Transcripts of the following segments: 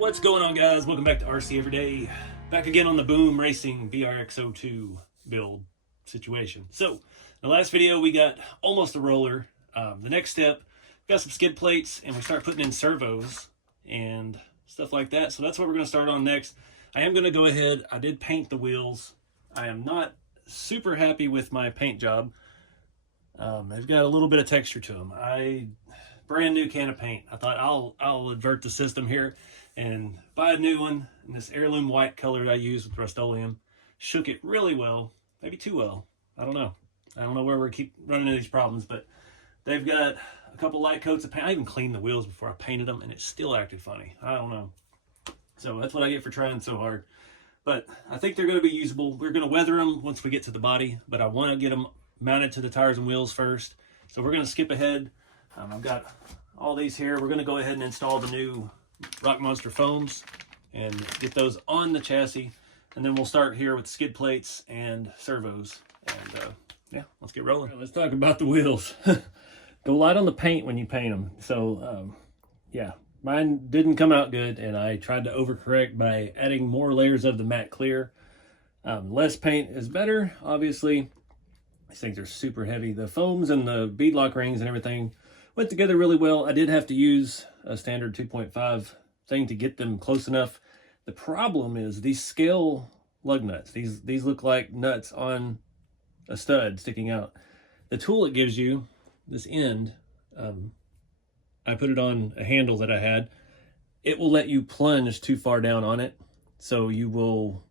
What's going on, guys? Welcome back to RC Everyday. Back again on the Boom Racing BRX02 build situation. So, the last video we got almost a roller. The next step, got some skid plates and we start putting in servos and stuff like that. So that's what we're going to start on next. I am going to go ahead. I did paint the wheels. I am not super happy with my paint job. They've got a little bit of texture to them. Brand new can of paint. I thought I'll invert the system here and buy a new one in this heirloom white color that I use with Rust-Oleum. Shook it really well, maybe too well. I don't know where we keep running into these problems, but they've got a couple light coats of paint. I even cleaned the wheels before I painted them and it still acted funny. I don't know. So that's what I get for trying so hard. But I think they're going to be usable. We're going to weather them once we get to the body, but I want to get them mounted to the tires and wheels first. So we're going to skip ahead. I've got all these here. We're going to go ahead and install the new Rock Monster foams and get those on the chassis. And then we'll start here with skid plates and servos. And yeah, let's get rolling. Let's talk about the wheels. Go light on the paint when you paint them. So yeah, mine didn't come out good, and I tried to overcorrect by adding more layers of the matte clear. Less paint is better, obviously. These things are super heavy. The foams and the beadlock rings and everything went together really well. I did have to use a standard 2.5 thing to get them close enough. The problem is these scale lug nuts. These look like nuts on a stud sticking out. The tool it gives you, this end, I put it on a handle that I had. It will let you plunge too far down on it, so you will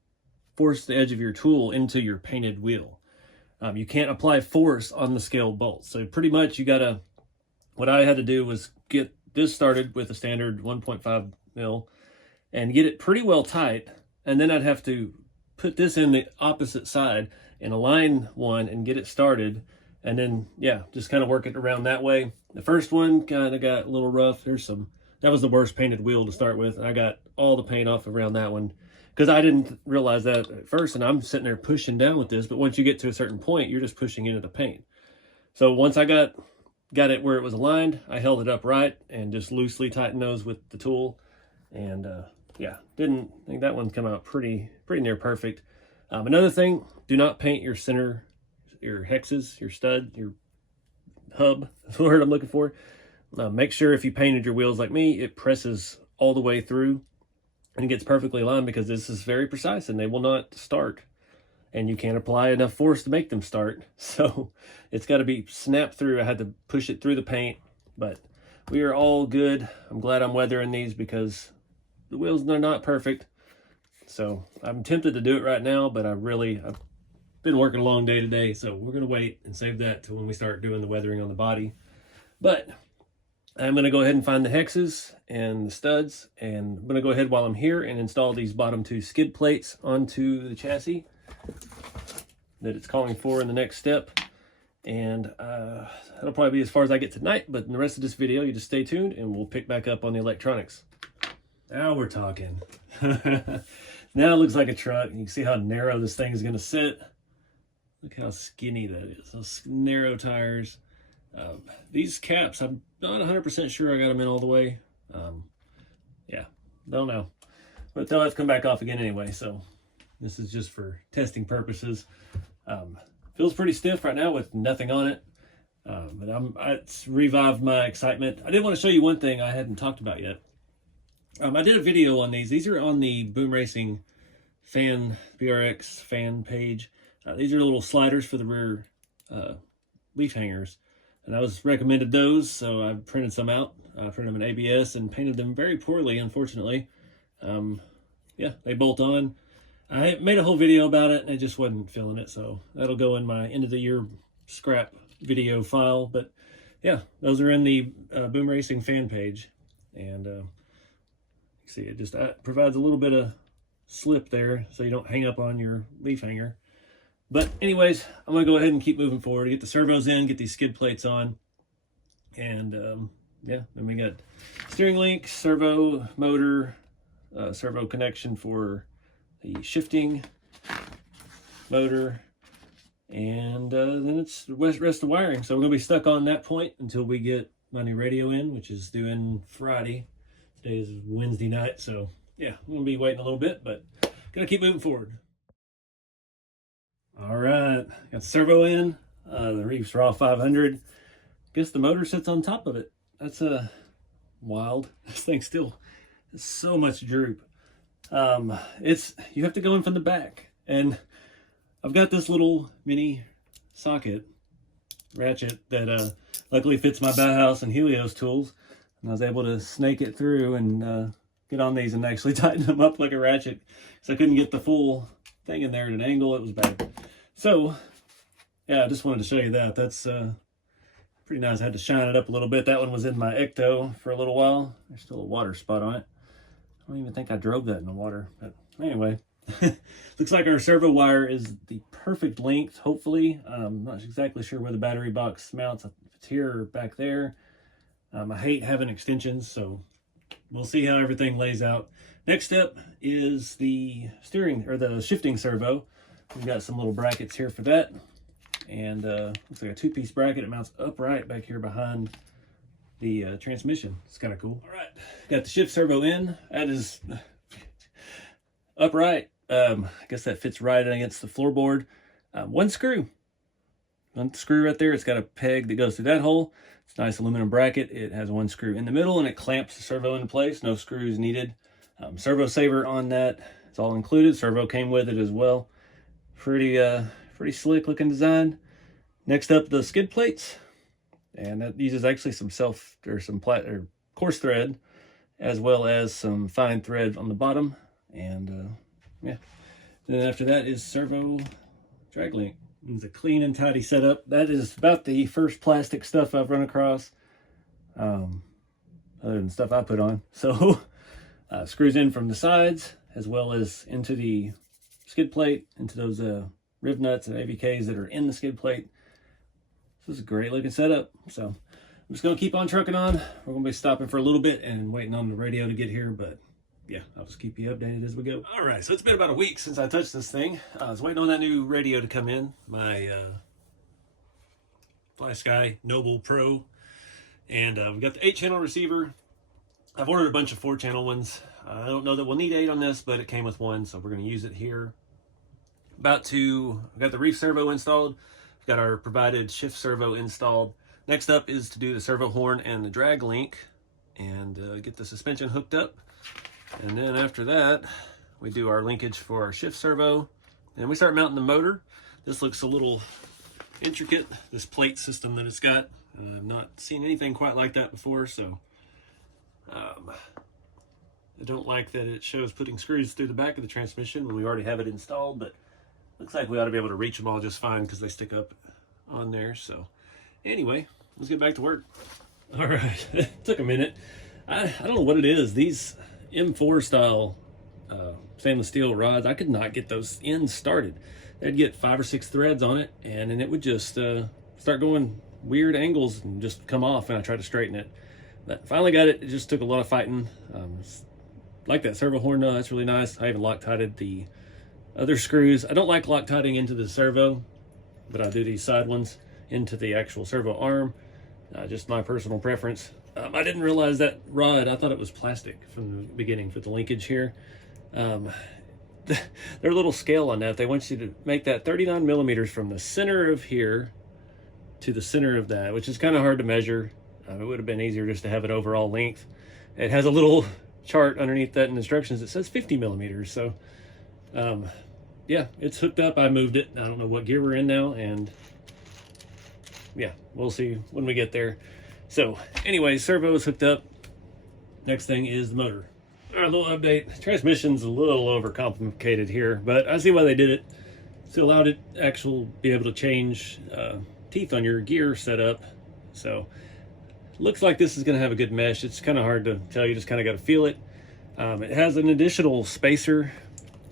force the edge of your tool into your painted wheel. You can't apply force on the scale bolts. So pretty much what I had to do was get this started with a standard 1.5 mil and get it pretty well tight. And then I'd have to put this in the opposite side and align one and get it started. And then, yeah, just kind of work it around that way. The first one kind of got a little rough. That was the worst painted wheel to start with. I got all the paint off around that one because I didn't realize that at first. And I'm sitting there pushing down with this, but once you get to a certain point, you're just pushing into the paint. So once I got it where it was aligned, I held it upright and just loosely tightened those with the tool. And yeah, I think that one come out pretty near perfect. Another thing, do not paint your center, your hexes, your stud, your hub, that's the word I'm looking for. Make sure if you painted your wheels like me, it presses all the way through and it gets perfectly aligned, because this is very precise and they will not start. And you can't apply enough force to make them start. So it's got to be snapped through. I had to push it through the paint, but we are all good. I'm glad I'm weathering these because the wheels, they're not perfect. So I'm tempted to do it right now, but I've been working a long day today. So we're going to wait and save that till when we start doing the weathering on the body. But I'm going to go ahead and find the hexes and the studs. And I'm going to go ahead while I'm here and install these bottom two skid plates onto the chassis that it's calling for in the next step. And that'll probably be as far as I get tonight, but in the rest of this video, you just stay tuned and we'll pick back up on the electronics. Now we're talking. Now it looks like a truck. You can see how narrow this thing is going to sit. Look how skinny that is. Those narrow tires. These caps, I'm not 100% sure I got them in all the way. Yeah, don't know. But they'll have to come back off again anyway, so this is just for testing purposes. Feels pretty stiff right now with nothing on it. But it's revived my excitement. I did want to show you one thing I hadn't talked about yet. I did a video on these. These are on the Boom Racing BRX fan page. These are little sliders for the rear leaf hangers. And I was recommended those, so I printed some out. I printed them in ABS and painted them very poorly, unfortunately. Yeah, they bolt on. I made a whole video about it and I just wasn't feeling it, so that'll go in my end of the year scrap video file. But yeah, those are in the Boom Racing fan page. And see, it just provides a little bit of slip there so you don't hang up on your leaf hanger. But anyways, I'm going to go ahead and keep moving forward, get the servos in, get these skid plates on. And yeah, then we got steering link, servo motor, servo connection for the shifting motor, and then it's the rest of wiring. So we're going to be stuck on that point until we get my new radio in, which is due in Friday. Today is Wednesday night, so yeah, I'm gonna be waiting a little bit, but gonna keep moving forward. All right, got the servo in, the Reefs Raw 500. Guess the motor sits on top of it. That's wild. This thing still has so much droop. You have to go in from the back, and I've got this little mini socket ratchet that luckily fits my Bauhaus and Helios tools, and I was able to snake it through and get on these and actually tighten them up like a ratchet, because I couldn't get the full thing in there at an angle. It was bad. So yeah, I just wanted to show you that. That's pretty nice. I had to shine it up a little bit. That one was in my Ecto for a little while. There's still a water spot on it. I don't even think I drove that in the water, but anyway. Looks like our servo wire is the perfect length, hopefully. I'm not exactly sure where the battery box mounts, if it's here or back there. I hate having extensions, so we'll see how everything lays out. Next step is the steering, or the shifting servo. We've got some little brackets here for that. And looks like a two-piece bracket. It mounts upright back here behind the transmission. It's kind of cool. All right, got the shift servo in. That is upright. I guess that fits right against the floorboard. One screw right there. It's got a peg that goes through that hole. It's a nice aluminum bracket. It has one screw in the middle, and it clamps the servo into place. No screws needed. Servo saver on that. It's all included. Servo came with it as well. Pretty slick looking design. Next up, the skid plates, and that uses actually some coarse thread, as well as some fine thread on the bottom. And yeah, then after that is servo drag link. It's a clean and tidy setup. That is about the first plastic stuff I've run across, other than stuff I put on. So screws in from the sides, as well as into the skid plate, into those riv nuts and AVKs that are in the skid plate. This is a great looking setup. So I'm just gonna keep on trucking on. We're gonna be stopping for a little bit and waiting on the radio to get here, but yeah, I'll just keep you updated as we go. All right, so it's been about a week since I touched this thing. I was waiting on that new radio to come in, my FlySky Noble Pro, and we got the 8-channel receiver. I've ordered a bunch of 4-channel ones. I don't know that we'll need 8 on this, but it came with one, so we're going to use it here. I've got the reef servo installed. We've got our provided shift servo installed. Next up is to do the servo horn and the drag link, and get the suspension hooked up. And then after that, we do our linkage for our shift servo, and we start mounting the motor. This looks a little intricate, this plate system that it's got. I've not seen anything quite like that before, so I don't like that it shows putting screws through the back of the transmission when we already have it installed, but looks like we ought to be able to reach them all just fine because they stick up on there. So anyway, let's get back to work. All right, it took a minute. I don't know what it is. These M4 style stainless steel rods, I could not get those ends started. They'd get 5 or 6 threads on it, and then it would just start going weird angles and just come off, and I tried to straighten it. But finally got it. It just took a lot of fighting. Like that servo horn though, that's really nice. I even Loctited the other screws. I don't like Loctiting into the servo, but I do these side ones into the actual servo arm. Just my personal preference. I didn't realize that rod, I thought it was plastic from the beginning for the linkage here. Their little scale on that, they want you to make that 39 millimeters from the center of here to the center of that, which is kind of hard to measure. It would have been easier just to have an overall length. It has a little chart underneath that in instructions that says 50 millimeters. So yeah, it's hooked up. I moved it. I don't know what gear we're in now, and yeah, we'll see when we get there. So anyway, servo is hooked up. Next thing is the motor. All right, a little update. Transmission's a little overcomplicated here, but I see why they did it. It allowed it actually be able to change teeth on your gear setup. So looks like this is going to have a good mesh. It's kind of hard to tell. You just kind of got to feel it. It has an additional spacer.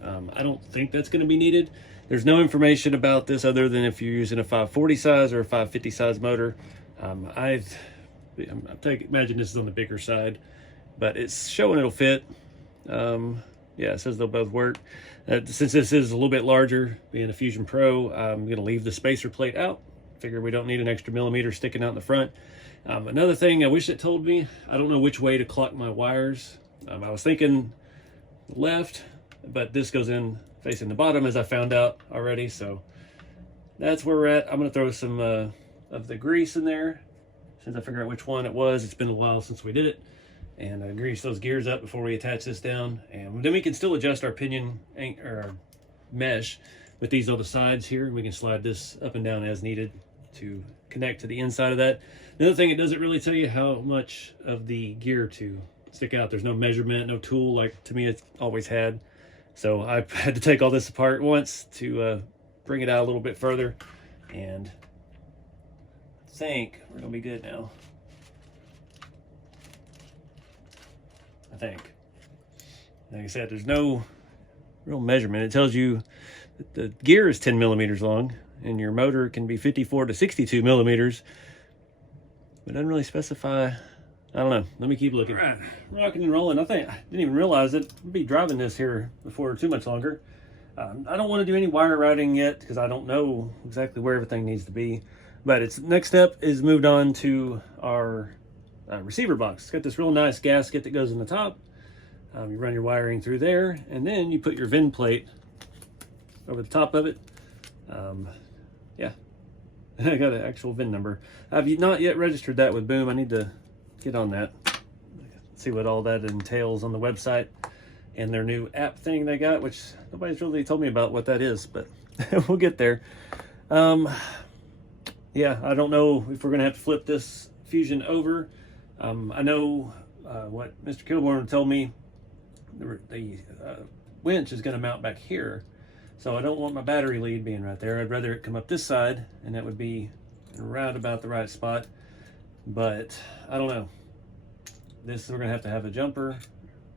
I don't think that's going to be needed. There's no information about this other than if you're using a 540 size or a 550 size motor. I imagine this is on the bigger side, but it's showing it'll fit. Yeah, it says they'll both work. Since this is a little bit larger, being a Fusion Pro, I'm going to leave the spacer plate out Figure we don't need an extra millimeter sticking out in the front. Another thing I wish it told me, I don't know which way to clock my wires. I was thinking left, but this goes in facing the bottom, as I found out already. So that's where we're at. I'm going to throw some of the grease in there since I figured out which one it was. It's been a while since we did it. And grease those gears up before we attach this down. And then we can still adjust our pinion or our mesh with these other sides here. We can slide this up and down as needed to connect to the inside of that. Another thing, it doesn't really tell you how much of the gear to stick out. There's no measurement, no tool like to me it's always had. So I had to take all this apart once to bring it out a little bit further, and I think we're gonna be good now. I think. Like I said, there's no real measurement. It tells you that the gear is 10 millimeters long and your motor can be 54 to 62 millimeters. But it doesn't really specify. I don't know. Let me keep looking. All right, rocking and rolling. I didn't even realize it. I'll be driving this here before too much longer. I don't want to do any wire routing yet because I don't know exactly where everything needs to be. But its next step is moved on to our receiver box. It's got this real nice gasket that goes in the top. You run your wiring through there, and then you put your VIN plate over the top of it. Yeah, I got an actual VIN number. I've not yet registered that with Boom. I need to get on that, see what all that entails on the website and their new app thing they got, which nobody's really told me about what that is, but we'll get there. Yeah, I don't know if we're gonna have to flip this Fusion over. I know what Mr. Kilborn told me, the winch is gonna mount back here, so I don't want my battery lead being right there. I'd rather it come up this side, and that would be right about the right spot. But I don't know. This, we're gonna have a jumper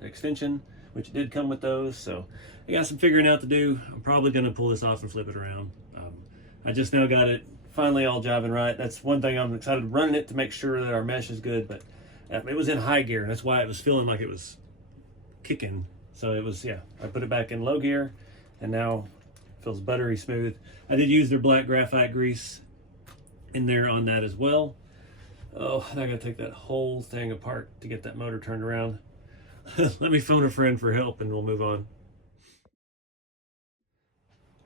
extension, which did come with those. So I got some figuring out to do. I'm probably gonna pull this off and flip it around. I just now got it finally all jiving right. That's one thing I'm excited running it to make sure that our mesh is good. But it was in high gear. That's why it was feeling like it was kicking. So it was, yeah. I put it back in low gear, and now it feels buttery smooth. I did use their black graphite grease in there on that as well. Oh, I gotta take that whole thing apart to get that motor turned around. Let me phone a friend for help and we'll move on.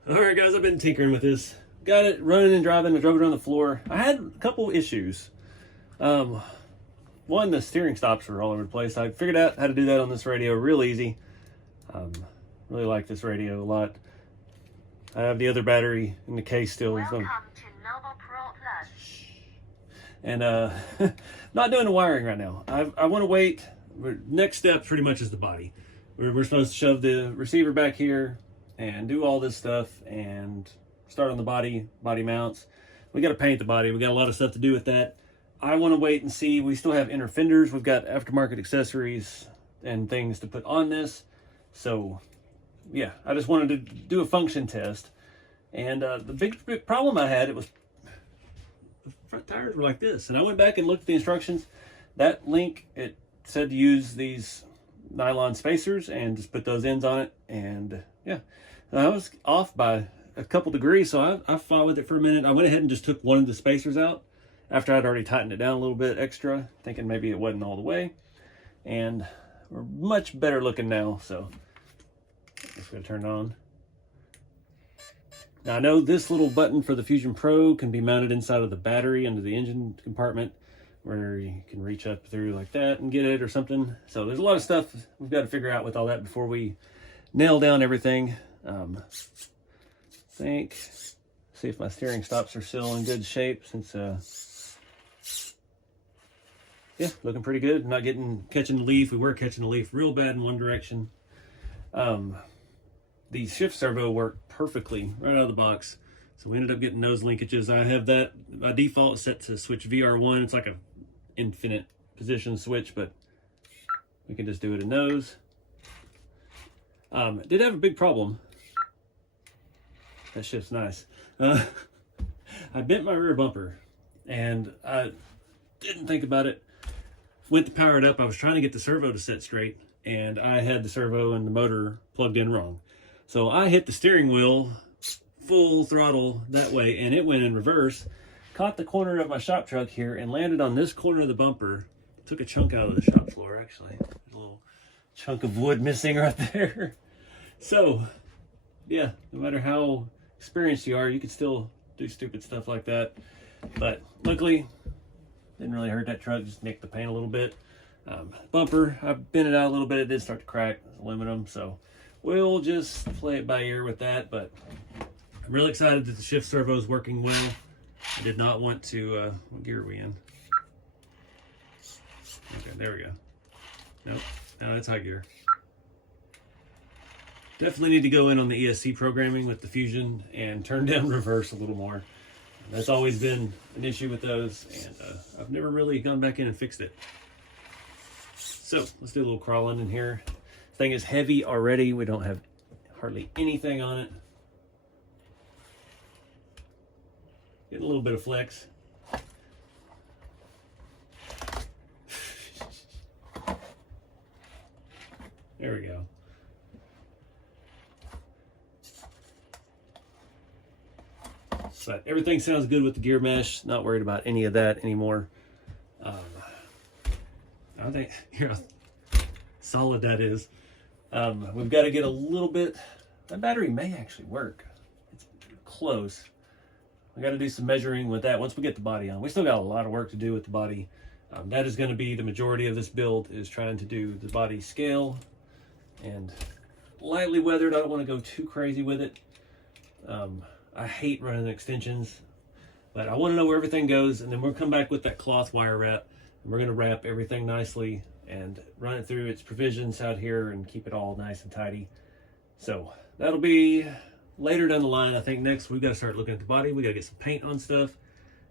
All right, guys, I've been tinkering with this. Got it running and driving. I drove it on the floor. I had a couple issues. One, the steering stops were all over the place. I figured out how to do that on this radio real easy. Really like this radio a lot. I have the other battery in the case still. Welcome to Noble Pro Plus. And not doing the wiring right now. I want to wait. Next step pretty much is the body. We're supposed to shove the receiver back here and do all this stuff and start on the body mounts. We got to paint the body. We got a lot of stuff to do with that. I want to wait and see. We still have inner fenders. We've got aftermarket accessories and things to put on this. So yeah, I just wanted to do a function test. And the big problem I had, it was the front tires were like this. And I went back and looked at the instructions. That link, it said to use these nylon spacers and just put those ends on it. And yeah, I was off by a couple degrees, so I fought with it for a minute. I went ahead and just took one of the spacers out after I'd already tightened it down a little bit extra, thinking maybe it wasn't all the way. And we're much better looking now, so I'm just gonna turn it on. Now I know this little button for the Fusion Pro can be mounted inside of the battery under the engine compartment, where you can reach up through like that and get it or something. So there's a lot of stuff we've got to figure out with all that before we nail down everything. See if my steering stops are still in good shape, since yeah, looking pretty good. Not catching the leaf. We were catching the leaf real bad in one direction. The shift servo worked perfectly right out of the box, so we ended up getting nose linkages. I have that by default set to switch VR1. It's like a infinite position switch, but we can just do it in nose. Did have a big problem. That shift's nice. I bent my rear bumper and I didn't think about it. Went to power it up. I was trying to get the servo to set straight, and I had the servo and the motor plugged in wrong. So I hit the steering wheel full throttle that way, and it went in reverse. caught the corner of my shop truck here and landed on this corner of the bumper. Took a chunk out of the shop floor, actually. There's a little chunk of wood missing right there. So, yeah, no matter how experienced you are, you can still do stupid stuff like that. But luckily, didn't really hurt that truck, just nicked the paint a little bit. Bumper, I bent it out a little bit. It did start to crack, aluminum, so we'll just play it by ear with that. But I'm really excited that the shift servo is working well. I did not want to, what gear are we in? Okay, there we go. Nope, no, that's high gear. Definitely need to go in on the ESC programming with the Fusion and turn down reverse a little more. That's always been an issue with those, and I've never really gone back in and fixed it. So let's do a little crawling in here. This thing is heavy already. We don't have hardly anything on it. Getting a little bit of flex. There we go. But everything sounds good with the gear mesh. Not worried about any of that anymore. I think here how solid that is. We've got to get a little bit. That battery may actually work. It's close. We got to do some measuring with that once we get the body on. We still got a lot of work to do with the body. That is going to be the majority of this build, is trying to do the body scale and lightly weathered. I don't want to go too crazy with it. I hate running extensions, but I want to know where everything goes, and then we'll come back with that cloth wire wrap, and we're going to wrap everything nicely and run it through its provisions out here and keep it all nice and tidy. So that'll be later down the line. I think next we've got to start looking at the body. We got to get some paint on stuff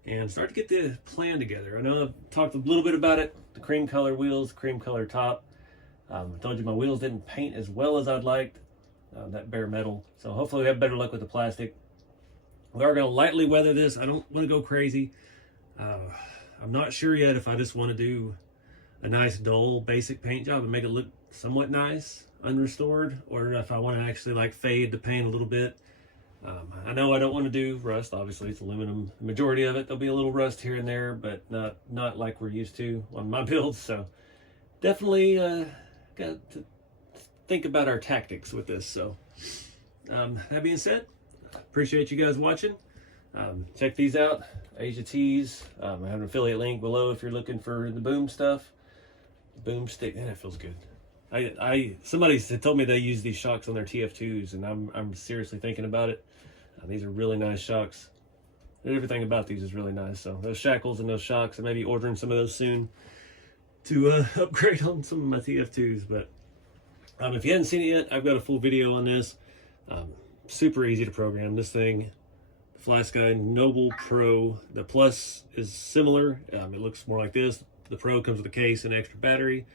and start to get the plan together. I know I've talked a little bit about it, the cream color wheels, cream color top. I told you my wheels didn't paint as well as I'd liked, that bare metal. So hopefully we have better luck with the plastic. We are going to lightly weather this. I don't want to go crazy. I'm not sure yet if I just want to do a nice dull basic paint job and make it look somewhat nice unrestored, or if I want to actually like fade the paint a little bit. I know I don't want to do rust. Obviously it's aluminum, the majority of it. There'll be a little rust here and there, but not like we're used to on my builds. So definitely got to think about our tactics with this. So that being said, appreciate you guys watching. Check these out, Asia Tees. I have an affiliate link below if you're looking for the boom stuff. Boom stick, man, that feels good. Somebody told me they use these shocks on their TF2s, and I'm seriously thinking about it. These are really nice shocks. Everything about these is really nice. So those shackles and those shocks, I may be ordering some of those soon to upgrade on some of my TF2s. But if you haven't seen it yet, I've got a full video on this. Super easy to program this thing. Fly Sky Noble Pro. The Plus is similar. It looks more like this. The Pro comes with a case and an extra battery.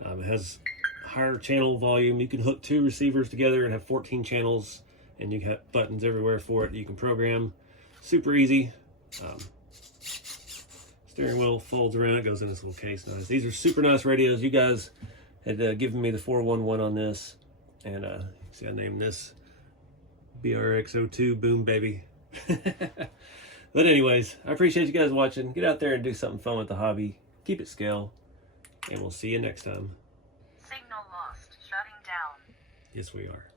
It has higher channel volume. You can hook 2 receivers together and have 14 channels, and you have buttons everywhere for it that you can program. Super easy. Steering wheel folds around. It goes in this little case. Nice. These are super nice radios. You guys had given me the 411 on this, and see I named this BRX02 Boom Baby. But anyways, I appreciate you guys watching. Get out there and do something fun with the hobby. Keep it scale, and we'll see you next time. Signal lost. Shutting down. Yes, we are.